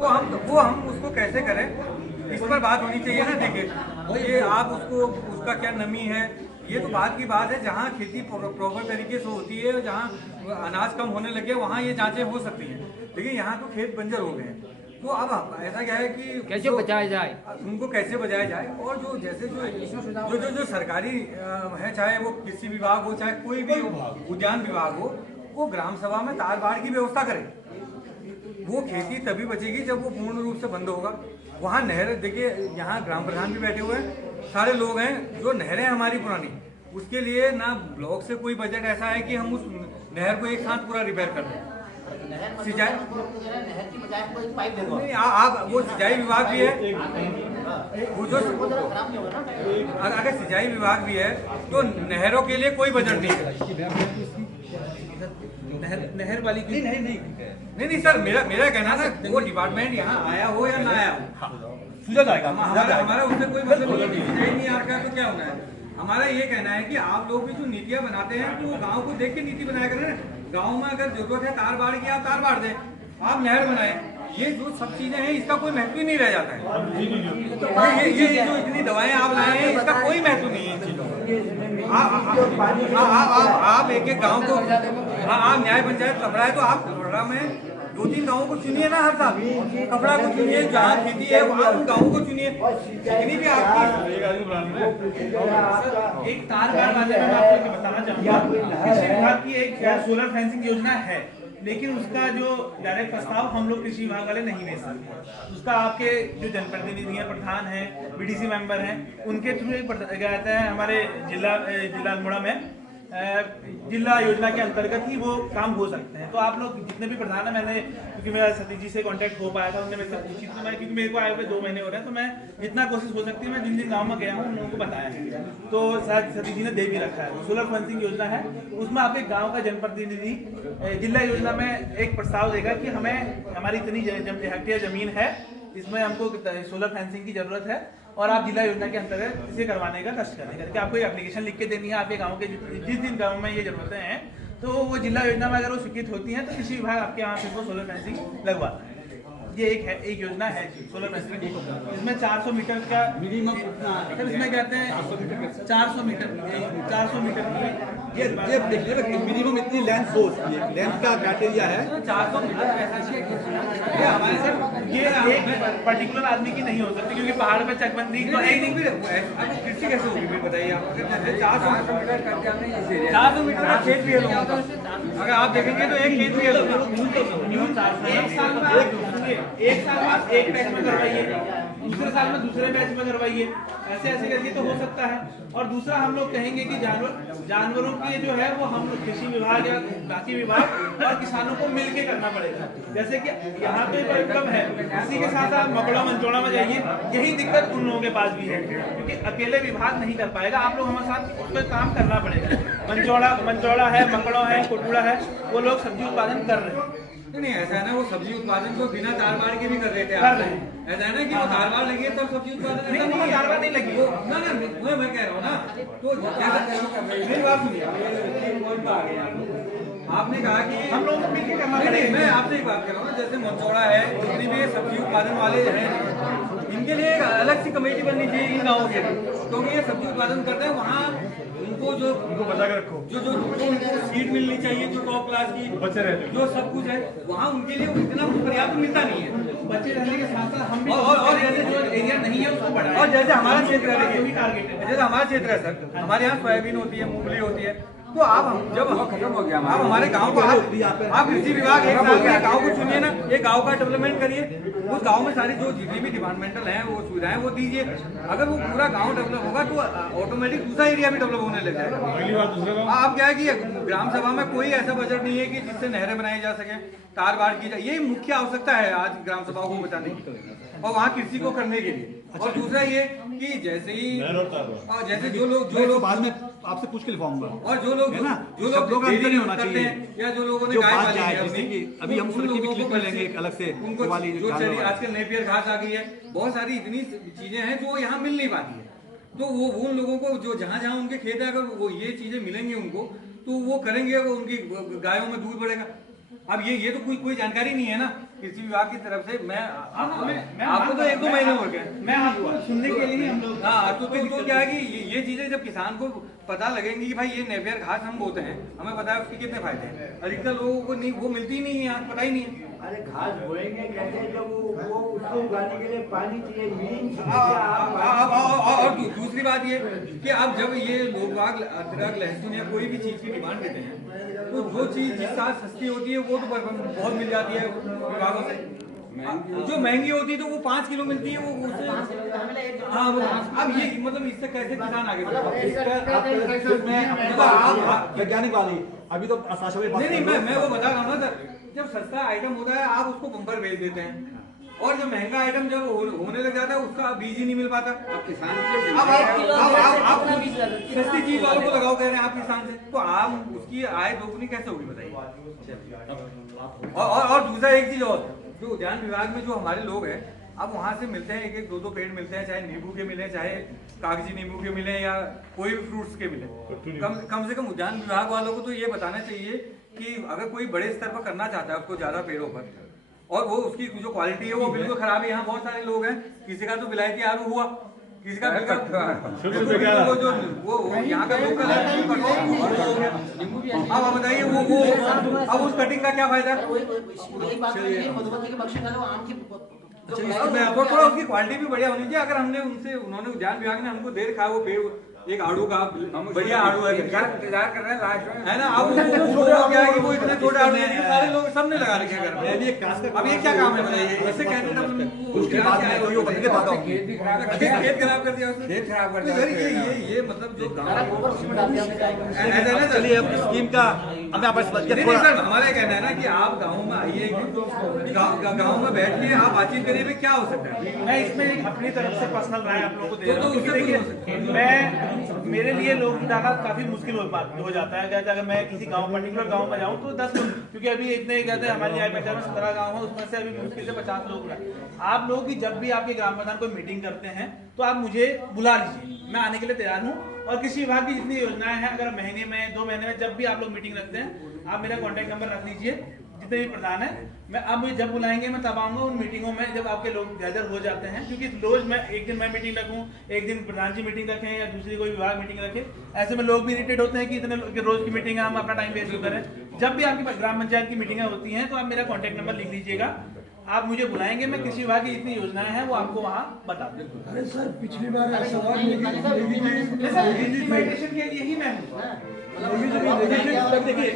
तो हम उसको कैसे करें, इस पर बात होनी चाहिए ना। देखिए ये आप उसको उसका क्या नमी है, ये तो बात की बात है। जहाँ खेती प्रॉपर तरीके से होती है, जहाँ अनाज कम होने लगे वहाँ ये जांचें हो सकती हैं, लेकिन यहाँ तो खेत बंजर हो गए हैं। तो अब ऐसा क्या है कि कैसे बचाया जाए, उनको कैसे बचाया जाए। और जो जैसे जो सरकारी है, चाहे वो कृषि विभाग हो चाहे कोई भी उद्यान विभाग हो, वो ग्राम सभा में तार बाड़ की व्यवस्था करे। वो खेती तभी बचेगी जब वो पूर्ण रूप से बंद होगा। वहाँ नहर, देखिए यहाँ ग्राम प्रधान भी बैठे हुए हैं, सारे लोग हैं। जो नहरें हमारी पुरानी, उसके लिए ना ब्लॉक से कोई बजट ऐसा है कि हम उस नहर को एक साथ पूरा रिपेयर कर दें। सिंचाई नहीं, आप वो सिंचाई विभाग भी है, वो जो अगर सिंचाई विभाग भी है तो नहरों के लिए कोई बजट नहीं है। नहर वाली की नहीं सर, मेरा कहना था वो डिपार्टमेंट यहाँ आया हो या ना आया हो, सुझा जाएगा। हमारा उससे कोई मतलब नहीं आ रहा है तो क्या होना है। हमारा ये कहना है कि आप लोग भी जो नीतियाँ बनाते हैं तो गांव को देख के नीति बनाया करें। गांव में अगर जरूरत है तार बाड़ की, आप तार बाड़ दें, आप नहर बनाएं। ये जो सब चीजें हैं इसका कोई महत्व ही नहीं रह जाता है। ये जो इतनी दवाएं आप लाए हैं इसका कोई महत्व नहीं है इन चीजों का। आप एक एक गाँव को, आप न्याय पंचायत कपड़ा है तो आप कपड़ा में 2-3 गाँवों को चुनिए ना। हर साल कपड़ा को चुनिए, जहाँ खेती है वहाँ उन गाँवों को चुनिए। जितनी भी आपकी एक तार बाड़ वाले में मैं आपको बताना चाहूंगा, कृषि विभाग की एक सोलर फेंसिंग योजना है, लेकिन उसका जो डायरेक्ट प्रस्ताव हम लोग कृषि विभाग वाले नहीं ले सकते। उसका आपके जो जनप्रतिनिधि हैं, प्रधान हैं, बीडीसी मेंबर हैं, उनके थ्रू एक कहते हैं हमारे जिला अल्मोड़ा में जिला योजना के अंतर्गत ही वो काम हो सकते हैं। तो आप लोग जितने भी प्रधान है, मैंने क्योंकि मेरा सतीश जी से कांटेक्ट हो पाया था, उन्होंने मेरे से पूछी, तो मैं क्योंकि मेरे को आए हुए 2 महीने हो रहे हैं, तो मैं जितना कोशिश हो सकती है मैं जिन जिन गाँव में गया हूँ उन लोगों को बताया है। तो शायद सतीश जी ने दे भी रखा है। सोलर फेंसिंग योजना है, उसमें आप एक गाँव का जनप्रतिनिधि जिला योजना में एक प्रस्ताव देगा कि हमें हमारी इतनी हेक्टेयर जमीन है, इसमें हमको सोलर फेंसिंग की जरूरत है और आप जिला योजना के अंतर्गत इसे करवाने का कष्ट करें करके आपको एक एप्लीकेशन लिख के देनी है। आपके गांव के जिस दिन गांव में ये जरूरतें हैं तो वो जिला योजना में अगर वो स्वीकृत होती हैं तो कृषि विभाग आपके यहाँ से सोलर फेंसिंग लगवाता है। ये एक योजना है सोलर फेंसिंग, इसमें 400 मीटर का मिनिमम, सर इसमें कहते हैं 400 मीटर की ये मिनिमम इतनी लेंथ हो, लेंथ का क्राइटेरिया है 400 मीटर। ये एक पर्टिकुलर आदमी की नहीं हो सकती क्योंकि पहाड़ पे चकबंदी तो कृषि कैसे होगी फिर बताइए आप। अगर 400 मीटर करके हमने 400 मीटर का खेत भी है लोगों का, अगर आप देखेंगे तो एक खेत भी है लोगों का। एक साल बाद एक बैच में करवाइए, दूसरे साल में दूसरे बैच में करवाइए, ऐसे करके तो हो सकता है। और दूसरा हम लोग कहेंगे कि जानवरों के जो है वो हम लोग कृषि विभाग या बाकी विभाग और किसानों को मिलके करना पड़ेगा। जैसे कि यहाँ पे परिक्रम है, इसी के साथ आप मकड़ा मंचौड़ा में जाइए, यही दिक्कत उन लोगों के पास भी है क्योंकि अकेले विभाग नहीं कर पाएगा। आप लोग हमारे साथ उस पर काम करना पड़ेगा। मंचौड़ा है, मकड़ों है, कोटुड़ा है, वो लोग सब्जी उत्पादन कर रहे हैं। नहीं ऐसा है ना, वो सब्जी उत्पादन तो बिना तार बाड़ के भी कर रहे थे। ऐसा है ना कि वो तार बाड़ लगी है तब सब्जी उत्पादन, नहीं तार बाड़ नहीं लगी वो ना मैं कह रहा हूँ ना। तो मेरी बात सुनिए, आपने कहा कि हम लोगों को मिलकर करना पड़ेगा। मैं आपसे एक बात कर रहा हूँ, जैसे मंचौड़ा है, जितने भी सब्जी उत्पादन वाले हैं, इनके लिए एक अलग सी कमेटी बननी चाहिए इन गाँवों के, क्योंकि ये सब्जी उत्पादन करते हैं। वहाँ उनको जो बचा के रखो, जो सीट मिलनी चाहिए, जो टॉप क्लास की बचे रहते, जो सब कुछ है वहाँ उनके लिए इतना पर्याप्त मिलता नहीं है। बच्चे रहने के साथ साथ हम भी और जैसे जो एरिया नहीं है उसको बढ़ाएं। और जैसे हमारा क्षेत्र है, जैसे हमारा क्षेत्र है सर, हमारे यहाँ सोयाबीन होती है, मूंगफली होती है, तो आप जब खत्म हो गया आप हमारे गांव को आप कृषि विभाग एक साल के गांव को चुनिए ना, एक गांव का डेवलपमेंट करिए, उस गांव में सारी जो जितनी भी डिपार्टमेंटल हैं वो सुविधाएं वो दीजिए। अगर वो पूरा गांव डेवलप होगा तो ऑटोमेटिक दूसरा एरिया भी डेवलप होने लग जाएगा। आप क्या है कि ग्राम सभा में कोई ऐसा बजट नहीं है कि जिससे नहरें बनाई जा सके, तार बाड़ की जाए, यही मुख्य आवश्यकता है आज ग्राम सभाओं को बचाने की और वहाँ कृषि को करने के लिए। और दूसरा ये कि जैसे ही जैसे जो लोग बाद में आपसे पूछ के लिखवाऊंगा, और जो लोग नहीं होना चाहिए या जो लोगों ने जो गाय बात पाली जाए, है जैसे कि अभी हम सड़क की भी क्लिप में लेंगे एक अलग से उनको वाली जो आजकल नेपियर घास आ गई है, बहुत सारी इतनी चीजें हैं जो यहाँ मिल नहीं पाती है। तो वो उन लोगों को जो जहाँ उनके खेत है, अगर वो ये चीजें मिलेंगी उनको तो वो करेंगे, वो उनकी गायों में दूध बढ़ेगा। अब ये तो कोई जानकारी नहीं है ना। कृषि विभाग की तरफ से मैं मैं आपको तो 1-2 महीने हो गए। मैं आपको सुनने के लिए ही हम लोग हाँ तो क्या है कि ये चीजें जब किसान को पता लगेंगी कि भाई ये नेपियर घास हम बोते हैं, हमें पता है उसके कितने फायदे हैं। अधिकतर लोगों को नहीं, वो मिलती ही नहीं है, यहाँ पता ही नहीं है। अरे घास बोएंगे कैसे जब वो उसको उगाने के लिए पानी चाहिए, मीन और दूसरी बात ये कि अब जब ये लोग बाग अदरक लहसुन या कोई भी चीज की डिमांड देते हैं तो जो चीज जिस साल सस्ती होती है वो तो बहुत मिल जाती है विभागों से, जो महंगी होती है तो वो 5 किलो मिलती है वो उससे। हाँ वो अब ये मतलब इससे कैसे किसान आगे वैज्ञानिक वाली अभी तो नहीं मैं वो बता रहा हूँ ना सर, जब सस्ता आइटम होता है आप उसको बम्पर बेच देते हैं, और जब महंगा आइटम जब होने लग जाता है उसका बीज ही नहीं मिल पाता। अब किसान आप सस्ती चीज वालों को लगाओ कह रहे हैं आप किसान से, तो आप उसकी आय दोगुनी कैसे होगी बताइए। और दूसरा एक चीज और, जो उद्यान विभाग में जो हमारे लोग हैं अब वहाँ से मिलते हैं, 1-1, 2-2 पेड़ मिलते हैं, चाहे नींबू के मिले, चाहे कागजी नींबू के मिले या कोई भी फ्रूट्स के मिले। कम से कम उद्यान विभाग वालों को तो ये बताना चाहिए कि अगर कोई बड़े स्तर पर करना चाहता है उसको ज्यादा पेड़ों पर, और वो उसकी जो क्वालिटी है वो बिल्कुल खराब है। यहाँ बहुत सारे लोग हैं, किसी का तो विलायती आलू हुआ, किसी का जो वो यहाँ का लोकल है। अब बताइए वो अब उस कटिंग का क्या फायदा। थोड़ा उसकी क्वालिटी भी बढ़िया होनी चाहिए। अगर हमने उन्होंने उद्यान विभाग ने हमको दे रखा है वो पेड़, एक आड़ू का बढ़िया आड़ू है, इंतजार कर रहे हैं लास्ट में है ना। अब क्या है कि वो इतने छोटे आड़ू हैं, सारे लोग सबने लगा रखे हैं घर में। अब ये क्या काम है बताइए, इससे कहते खेत खराब कर दिया, खेत खराब कर दिया। ये मतलब जो चलिए अब स्कीम का हमें आप सर हमारा कहना है ना कि आप गाँव में आइए, गाँव में बैठ के आप बातचीत करिए, क्या हो सकता है। मैं इसमें अपनी तरफ से पर्सनल राय आप लोगों को दे रहा हूँ, क्योंकि देखिए मेरे लिए लोग जाना काफी मुश्किल हो जाता है। अगर मैं किसी गांव पर्टिकुलर गांव में जाऊं तो 10 लोग, क्योंकि अभी इतने कहते हैं हमारी आय पहचान में 17 गांव है, उसमें से अभी मुश्किल से 50 लोग हैं। आप लोग की जब भी आपके ग्राम प्रधान कोई मीटिंग करते हैं तो आप मुझे बुला लीजिए, मैं आने के लिए तैयार हूँ। और कृषि विभाग की जितनी योजनाएं हैं, अगर महीने में 2 महीने में जब भी आप लोग मीटिंग रखते हैं, आप मेरा कॉन्टेक्ट नंबर रख लीजिए, जितने भी प्रधान है मैं अब जब बुलाएंगे मैं तब आऊंगा उन मीटिंगों में जब आपके लोग गैदर हो जाते हैं। क्योंकि रोज मैं एक दिन मैं मीटिंग रखूं, एक दिन प्रधान जी मीटिंग रखें या दूसरी कोई विभाग मीटिंग रखे, ऐसे में लोग भी इरिटेट होते हैं कि इतने रोज की मीटिंग है, हम अपना टाइम वेस्ट करें। जब भी आपकी ग्राम पंचायत की मीटिंगें होती हैं तो आप मेरा कॉन्टेक्ट नंबर लिख लीजिएगा, आप मुझे बुलाएंगे, मैं कृषि विभाग की जितनी योजनाएं हैं वो आपको वहाँ बता दूंगा। अरे सर पिछली बार सवाल मेडिटेशन के लिए ही मैं हूँ। देखिए